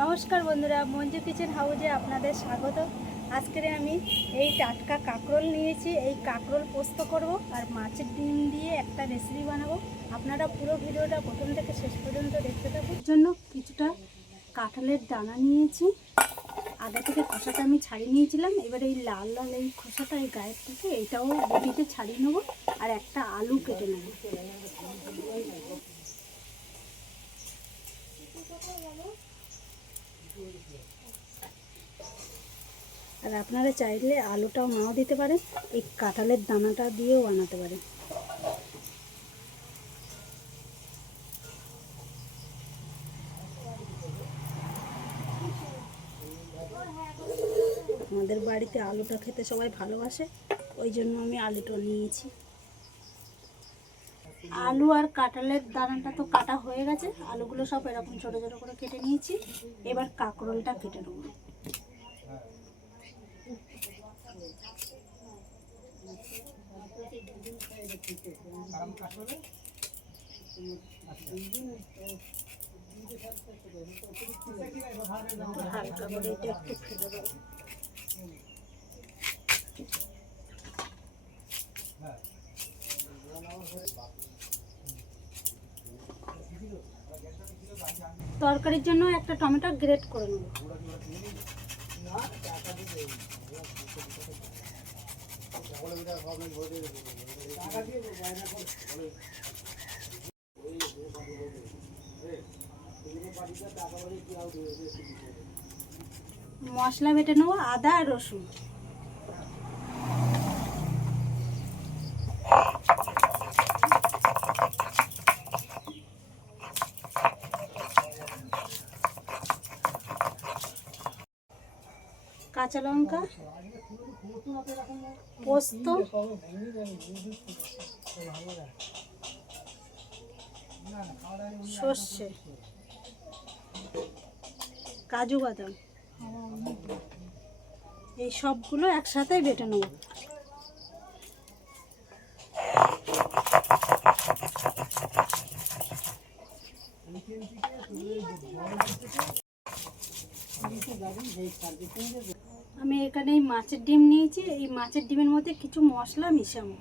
নমস্কার বন্ধুরা, মঞ্জু কিচেন হাউজে আপনাদের স্বাগত। আজকের আমি এই টাটকা কাঁকরোল নিয়েছি। এই কাঁকরোল পোস্ত করব আর মাছের ডিম দিয়ে একটা রেসিপি বানাবো। আপনারা পুরো ভিডিওটা প্রথম থেকে শেষ পর্যন্ত দেখতে থাকুন। জন্য কিছুটা কাঁঠালের দানা নিয়েছি। আগে থেকে খোসাটা আমি ছাড়িয়ে নিয়েছিলাম। এবার এই লাল লাল এই খোসাটা এই গায়ের থেকে এটাও বটিতে ছাড়িয়ে নেব। আর একটা আলু কেটে নেব। আর আপনারা চাইলে আলুটাও নাও দিতে পারেন, এই কাঁঠালের দানাটা দিয়েও বানাতে পারেন। আমাদের বাড়িতে আলুটা খেতে সবাই ভালোবাসে, ওই জন্য আমি আলুটা নিয়েছি। আলু আর কাঁঠালের দানাটা তো কাটা হয়ে গেছে। আলুগুলো সব এরকম ছোটো ছোটো করে কেটে নিয়েছি। এবার কাঁকরোলটা কেটে নেব। দেবো। তরকারির জন্য একটা টমেটো গ্রেট করে নেব। মশলা বেটে নেব আদা আর রসুন কাঁচা লঙ্কা পোস্ত সর্ষে কাজু বাদাম। এই সবগুলো একসাথে বেটে নেব। এখানে এই মাছের ডিম নিয়েছি। এই মাছের ডিমের মধ্যে কিছু মশলা মিশাবো।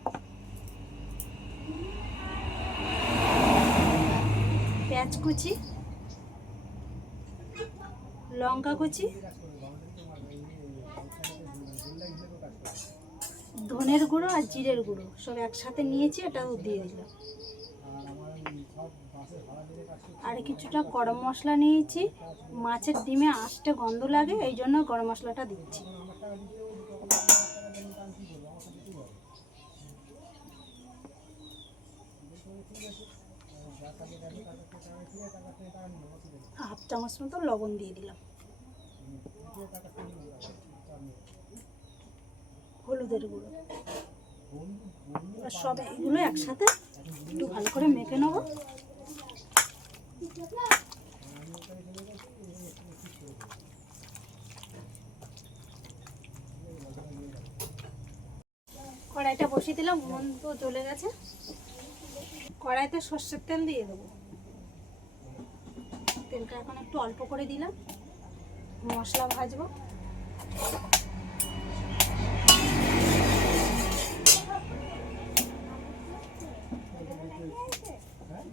পেঁয়াজ কুচি, লঙ্কা কুচি, ধনের গুঁড়ো আর জিরের গুঁড়ো সব একসাথে নিয়েছি, এটাও দিয়ে দিলাম। আর কিছুটা গরম মশলা নিয়েছি। মাছের ডিমে আঁশটে গন্ধ লাগে, এই জন্য গরম মশলাটা দিচ্ছি। হাফ চামচ মতো লবণ দিয়ে দিলাম। হলুদের গুঁড়ো। সব এগুলো একসাথে একটু ভালো করে মেখে নেব। কড়াইটা বসিয়ে দিলাম মন তো চলে গেছে। কড়াইতে সর্ষের তেল দিয়ে দেবো। তেলটা এখন একটু অল্প করে দিলাম। মশলা ভাজবো।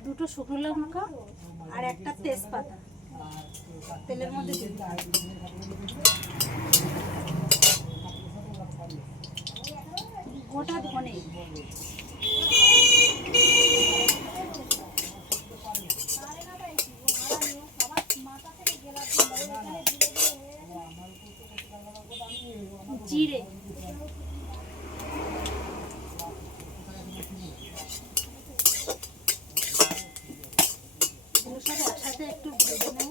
দুটো শুকনো লঙ্কা আর একটা তেজপাতা। তেলের মধ্যে গোটা ধনে জিরে এগুলো সব একসাথে একটু ভেজে নেব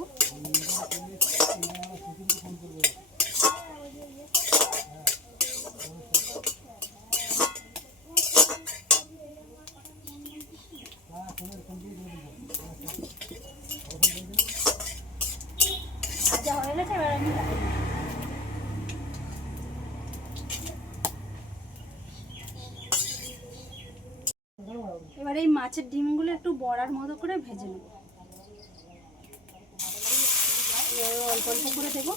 ভাজা হয়ে গেছে এবার। এবার এই মাছের ডিমগুলো একটু বড়ার মতো করে ভেজে নেব অল্প করে দেবো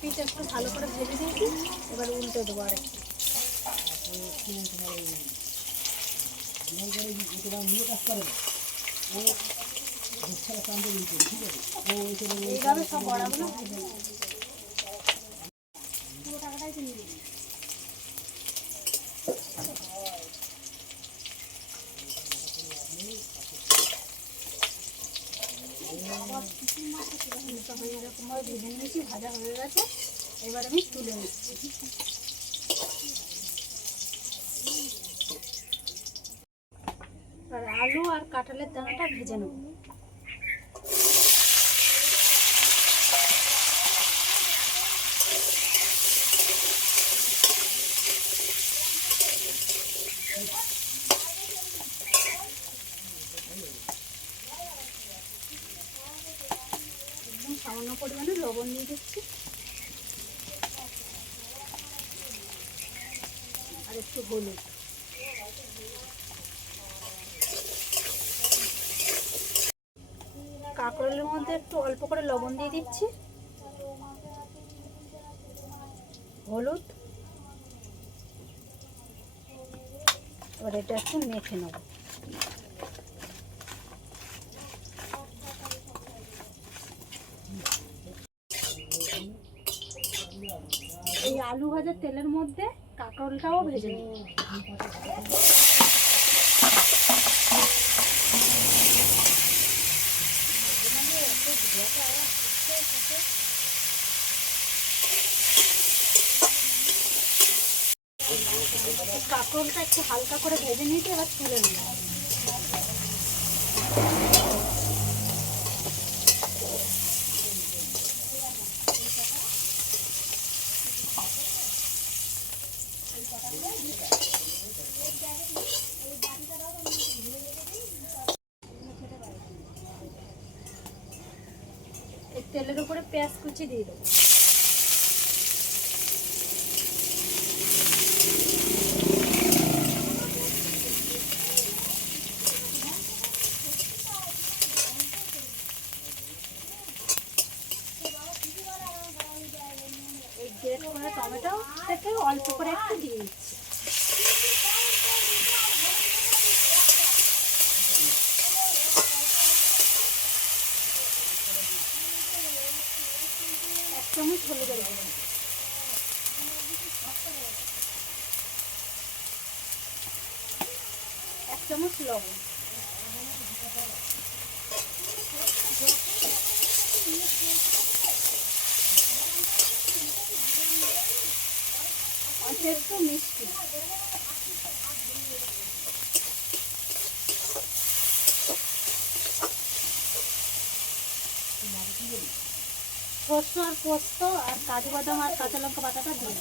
পিস একটু ভালো করে ভেজে দিয়েছি এবার উল্টে দেবো আর একটু। এইভাবে সব বড়াগুলো ভেজে পুরো টাকাটাই ভেজে নিয়েছি ভাজা হয়ে গেছে এবার আমি তুলে নিচ্ছি আর আলু আর কাঁঠালের দানাটা ভেজে নেব। সামান্য পরিমাণে লবণ দিয়ে দিচ্ছি। আর একটু হলুদ। কাঁকরোলের মধ্যে একটু অল্প করে লবণ দিয়ে দিচ্ছি। হলুদ। এবার এটা একটু মেখে নেব। এই আলু ভাজার তেলের মধ্যে কাঁকরোলটাও ভেজে নেব কাঁকরোলটা একটু হালকা করে ভেজে নিতে এবার তুলে এই তেলের উপরে পেঁয়াজ কুচি দিয়ে দেবো এই গ্রেট করে টমেটো থেকে অল্প করে একটু দিয়ে দিচ্ছি এক চামচ হলুদের গুঁড়ো এক চামচ লবণ। একটু মিষ্টি। সরষে আর পোস্ত আর কাজু বাদাম আর কাঁচা লঙ্কা বাটাটা দিয়ে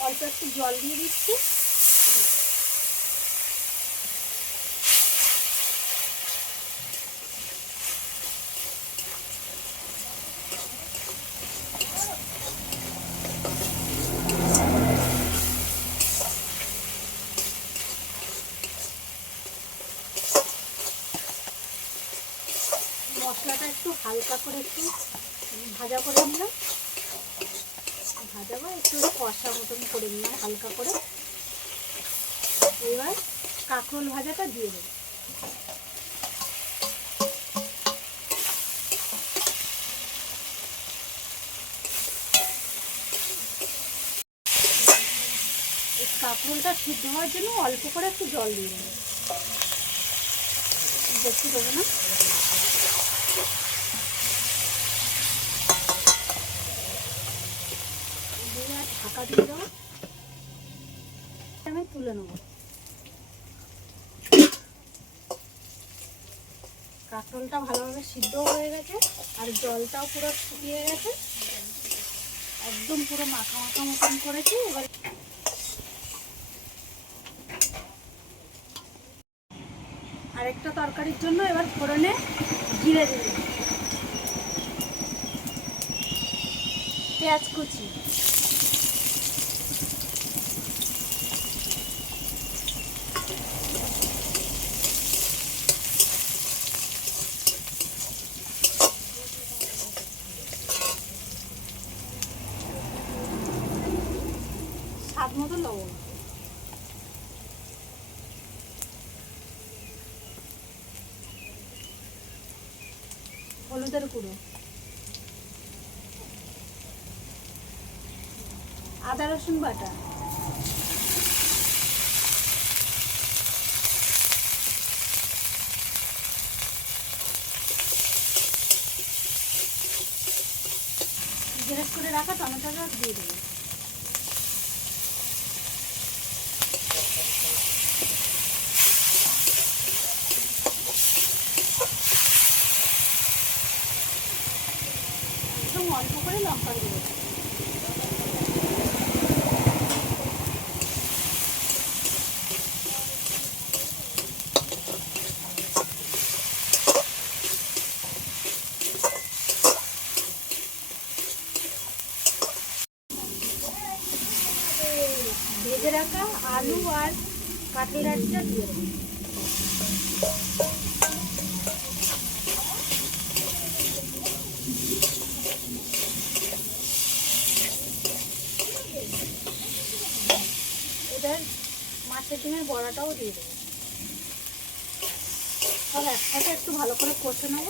অল্প একটু জল দিয়ে দিচ্ছি মশলাটা একটু হালকা করে একটু ভাজা করে নিলাম ভাজা বা একটু কষা মতন করে নিলাম, হালকা করে। এবার কাঁকরোল ভাজাটা দিয়ে দেবো। কাঁকরোলটা সিদ্ধ হওয়ার জন্য অল্প করে একটু জল দিয়ে দেবো। বেশি দেবো না দিয়ে আর ঢাকা দিয়ে দেবো আমি তুলে নেব। কাঁকরোলটা ভালোভাবে সিদ্ধ হয়ে গেছে, আর জলটাও পুরো শুকিয়ে গেছে। একদম পুরো মাখা মাখা মতন করেছি, এবার আরেকটা তরকারির জন্য এবার ফোড়নে জিরে দিল পেঁয়াজ কুচি স্বাদ মতো লবণ হলুদের গুঁড়ো। আদা রসুন বাটা। গ্রেট করে রাখা টমেটোটা দিয়ে দেবো একদম অল্প করে ভেজে রাখা আলু আর কাটলেটটা দিয়ে দেবো এবার মাছের ডিমের বড়াটাও দিয়ে দেবো। সব একসাথে একটু ভালো করে কষে নেব।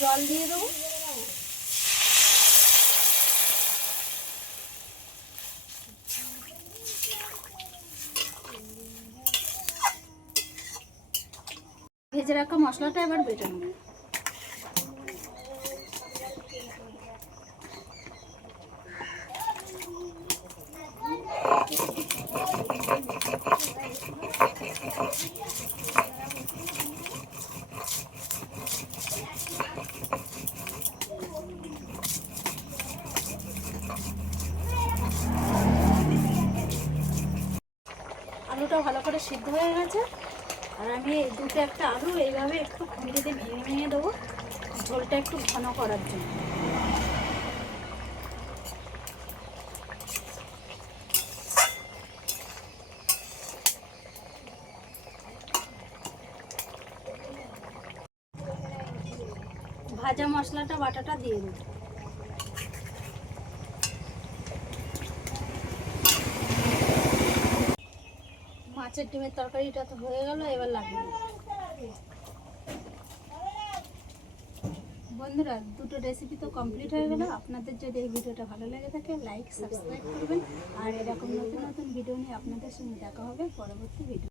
জল দিয়ে দেবো। ভেজে রাখা মশলাটা এবার বেটে নেব। আলুটা ভালো করে সিদ্ধ হয়ে গেছে। আর আমি এই দুটো একটা আলু এইভাবে একটু খুঁড়িতে ভেঙে ভেঙে দেবো, ঝোলটা একটু ঘন করার জন্য। ভাজা মশলাটা, বাটাটা দিয়ে দেবো। মাছের ডিমের তরকারিটা তো হয়ে গেল, এবার লাগবে। বন্ধুরা, দুটো রেসিপি তো কমপ্লিট হয়ে গেল। আপনাদের যদি এই ভিডিওটা ভালো লেগে থাকে লাইক সাবস্ক্রাইব করবেন। আর এরকম নতুন নতুন ভিডিও নিয়ে আপনাদের সঙ্গে দেখা হবে। পরবর্তী ভিডিও